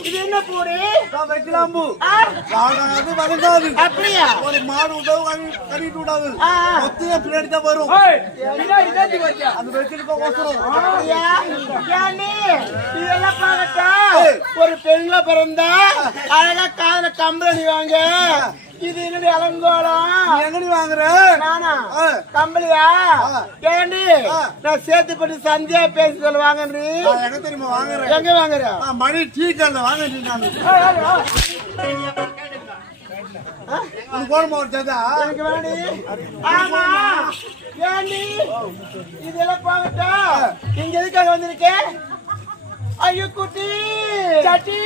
இது என்ன பூடி வைக்கலாம் பூ அப்படியா ஒரு மாடு உதவு கட்டிட்டு விடாது மொத்த பின்னாடி தான் வரும் அது வச்சிருக்கோம் இதெல்லாம் பார்க்கட்டா ஒரு பெண்ல பிறந்தா அழகா காதல கம்பளி வாங்க இது என்னுடைய அலங்கோலம் எங்கடி வாங்குற நானா கம்பளியா கேண்டி நான் சேர்த்து பண்ணி சந்தியா பேசி சொல்லுவாங்க எங்க தெரியுமா வாங்குறேன் எங்க வாங்குற மணி டீ கல்ல வாங்க கோலமா ஒரு ஜதா எனக்கு வேண்டி ஆமா கேண்டி இதெல்லாம் பார்க்கட்டா இங்க எதுக்காக வந்திருக்கேன் ஐயோ குட்டி சட்டி